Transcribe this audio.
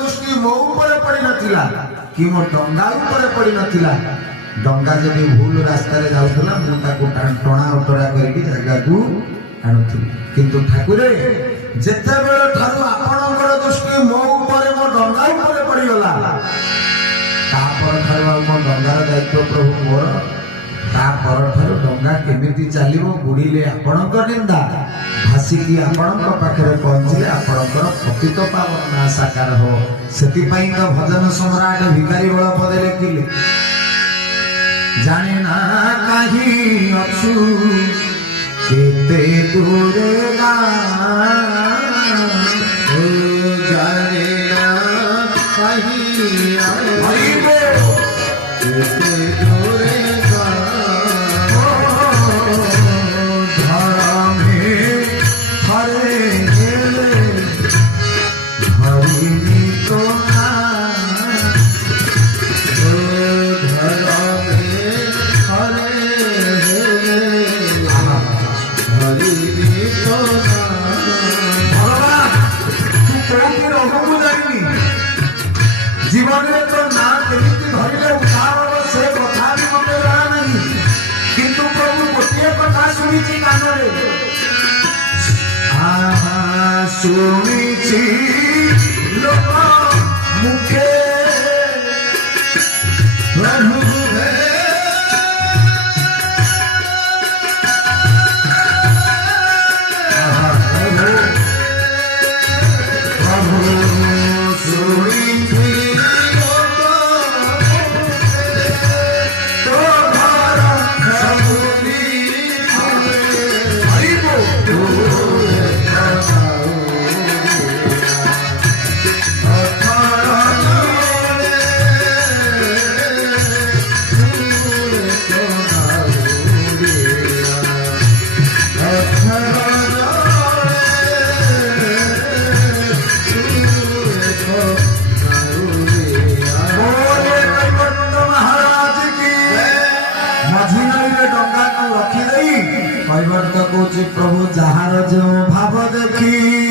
दृष्टि मो ऊपर पड़ी नथिला कि मो डंगा ऊपर पड़ी नथिला डंगा जब भूल रास्ता रे जाउथला मु ताको टणा उतरा करके जगह को आणुथि किंतु ठाकुर जेते बेले थारु आपणकर दृष्टि मो ऊपर मो डंगा ऊपर पड़ी गला तापर थारु मो डंगार दायित्व प्रभु मोर तापर थारु डंगा केमिति चलिबो बुडीले आपणकर निंदा भासिकी आपणक पाखरे पहुंचले आपणकर पतित पावन साकार हो सेति पई तो भजन सम्राट भिखारी बळ पदे लिखिले जाने ना कहीं अछु केते दूरे गा ओ जाने ना कहीं केते दूरे गा धरा में हरे गेले हरि तो ना जीवन में तो ना केमिति धरिले उदाहरण से कथा भी मते जଣା नहीं किंतु प्रभु गोटे कथा सुनिछि कानरे आहा सुनिछि लोक मुखे प्रभु प्रभु जहार जो भाव देखी